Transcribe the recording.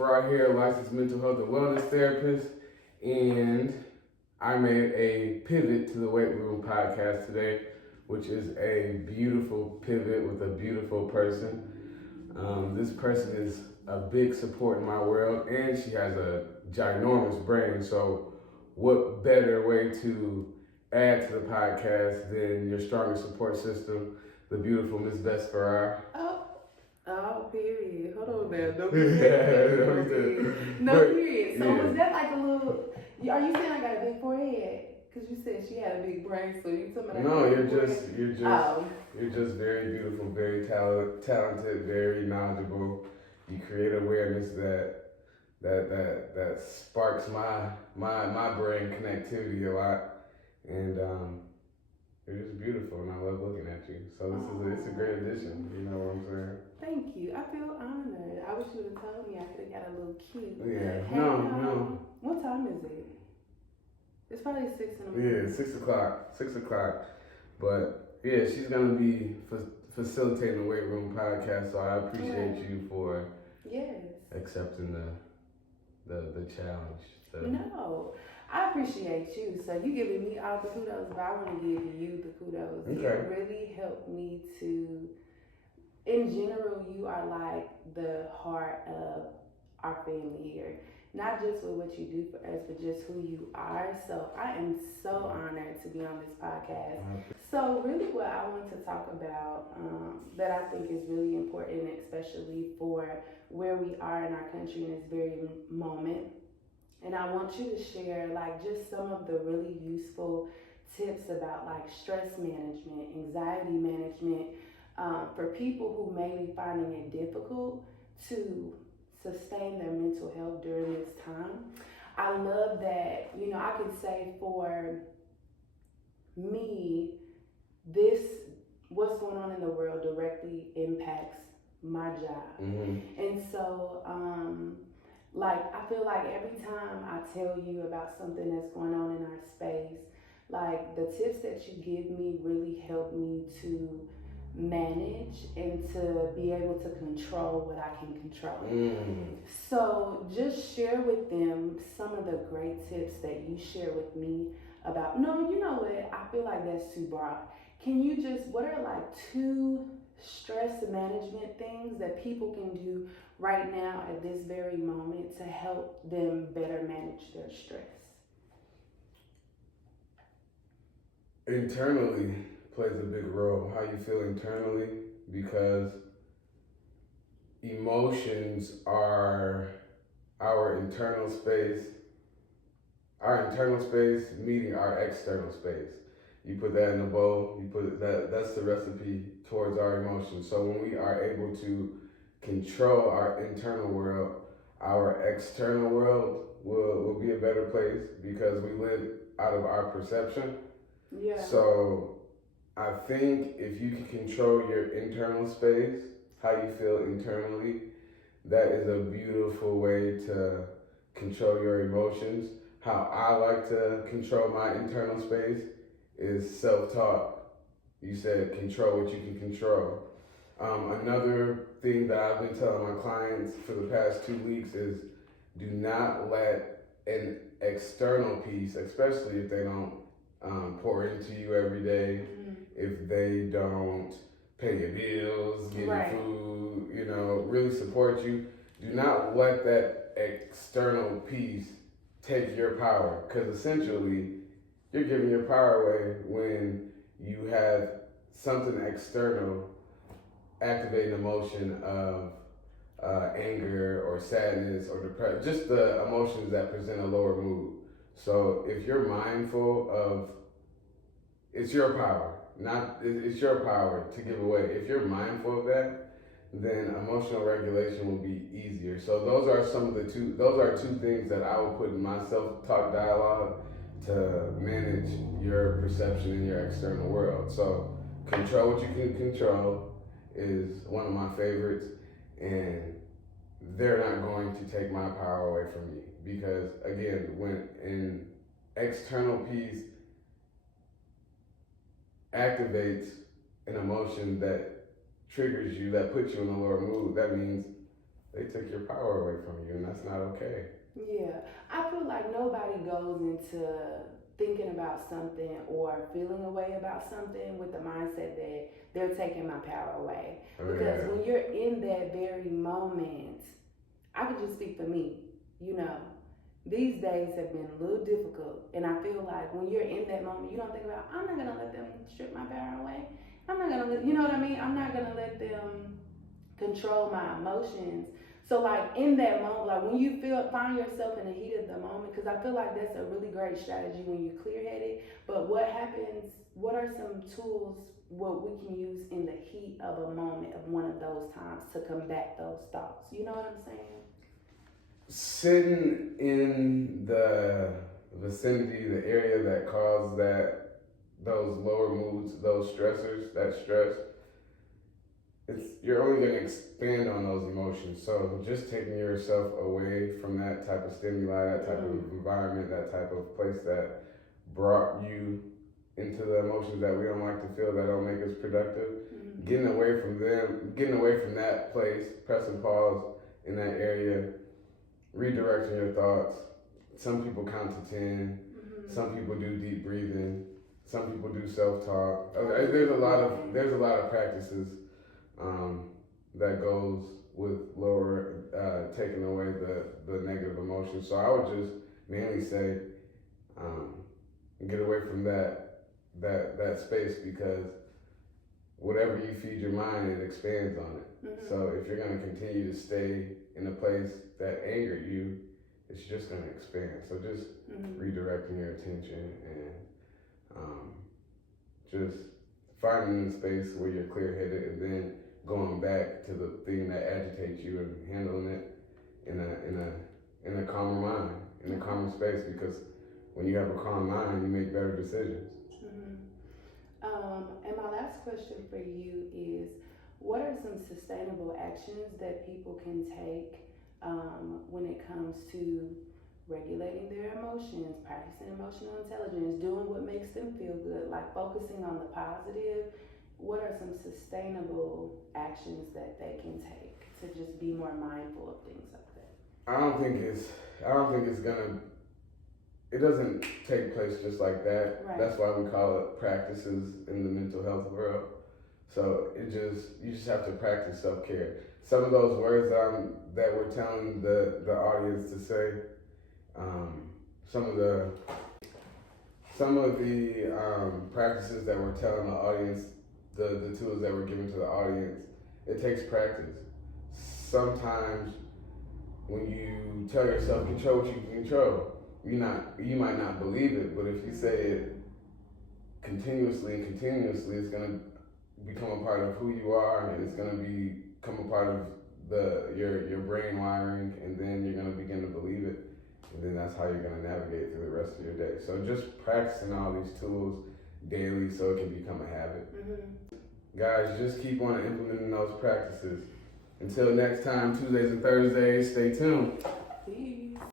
Farrar here, licensed mental health and wellness therapist, and I made a pivot to the Weight Room podcast today, which is a beautiful pivot with a beautiful person. This person is a big support in my world, and she has a ginormous brain. So, what better way to add to the podcast than your strongest support system, the beautiful Miss Bess Farrar? Oh, period. Hold on now. No period. No period. So was that like a little? Are you saying I got a big forehead? Because you said she had a big brain, so you talking about? No, you're just very beautiful, very talented, very knowledgeable. You create awareness that sparks my brain connectivity a lot, and you're just beautiful, and I love looking at you. So it's a great addition. You know what I'm saying? Thank you. I feel honored. I wish you would have told me. I could have got a little cute. Yeah. Hey, No. What time is it? It's probably 6 in the morning. Yeah, 6 o'clock. 6 o'clock. But yeah, she's gonna be facilitating the Weight Room podcast. So I appreciate you for accepting the challenge. No, I appreciate you. So you giving me all the kudos, but I want to give you the kudos. Okay. It really helped me to. In general, you are like the heart of our family here. Not just with what you do for us, but just who you are. So I am so honored to be on this podcast. So really what I want to talk about that I think is really important, especially for where we are in our country in this very moment. And I want you to share like just some of the really useful tips about like stress management, anxiety management, for people who may be finding it difficult to sustain their mental health during this time. I love that, I can say for me, what's going on in the world directly impacts my job. Mm-hmm. And so, I feel like every time I tell you about something that's going on in our space, like the tips that you give me really help me to manage and to be able to control what I can control. So just share with them some of the great tips that you share with me about, no, you know what, I feel like that's too broad. Can you what are like 2 stress management things that people can do right now at this very moment to help them better manage their stress? Internally plays a big role, how you feel internally, because emotions are our internal space meeting our external space. You put that in a bowl, that's the recipe towards our emotions. So when we are able to control our internal world, our external world will be a better place because we live out of our perception. Yeah. So I think if you can control your internal space, how you feel internally, that is a beautiful way to control your emotions. How I like to control my internal space is self-talk. You said control what you can control. Another thing that I've been telling my clients for the past 2 weeks is do not let an external piece, especially if they don't pour into you every day, if they don't pay your bills, give you food, really support you, do not let that external piece take your power, because essentially you're giving your power away when you have something external activate an emotion of anger or sadness or depression, just the emotions that present a lower mood. So if you're mindful of, it's your power, it's your power to give away. If you're mindful of that, then emotional regulation will be easier. So those are two things that I would put in my self-talk dialogue to manage your perception in your external world. So control what you can control is one of my favorites, and they're not going to take my power away from me, because again, when an external piece activates an emotion that triggers you, that puts you in a lower mood, that means they took your power away from you, and that's not okay. Yeah, I feel like nobody goes into thinking about something or feeling a way about something with the mindset that they're taking my power away. Because when you're in that very moment, I could just speak for me, you know, these days have been a little difficult. And I feel like when you're in that moment, you don't think about, I'm not going to let them strip my power away. I'm not going to let, you know what I mean? I'm not going to let them control my emotions. So like in that moment, like when you find yourself in the heat of the moment, because I feel like that's a really great strategy when you're clear-headed. But what happens? What are some tools what we can use in the heat of a moment of one of those times to combat those thoughts? You know what I'm saying? Sitting in the vicinity, the area that caused those lower moods, those stressors, that stress, you're only going to expand on those emotions. So just taking yourself away from that type of stimuli, that type of environment, that type of place that brought you into the emotions that we don't like to feel, that don't make us productive. Getting away from them, getting away from that place, pressing pause in that area, redirecting your thoughts. Some people count to 10. Some people do deep breathing. Some people do self-talk. There's a lot of practices that goes with lower, taking away the negative emotions. So I would just mainly say, get away from that space, because whatever you feed your mind, it expands on it. So if you're going to continue to stay in a place that angered you, it's just going to expand. So just redirecting your attention and just finding a space where you're clear-headed, and then going back to the thing that agitates you and handling it in a calmer mind, in a calmer space, because when you have a calm mind, you make better decisions. And my last question for you is, what are some sustainable actions that people can take when it comes to regulating their emotions, practicing emotional intelligence, doing what makes them feel good, like focusing on the positive? What are some sustainable actions that they can take to just be more mindful of things like that? I don't think it's gonna. It doesn't take place just like that. Right. That's why we call it practices in the mental health world. So you just have to practice self-care. Some of those words that we're telling the audience to say, some of the practices that we're telling the audience, the tools that we're giving to the audience, it takes practice. Sometimes when you tell yourself control what you can control, you might not believe it, but if you say it continuously, it's gonna become a part of who you are, and it's gonna become a part of your brain wiring, and then you're gonna begin to believe it, and then that's how you're gonna navigate through the rest of your day. So just practicing all these tools daily so it can become a habit. Guys, just keep on implementing those practices. Until next time, Tuesdays and Thursdays, stay tuned. Peace.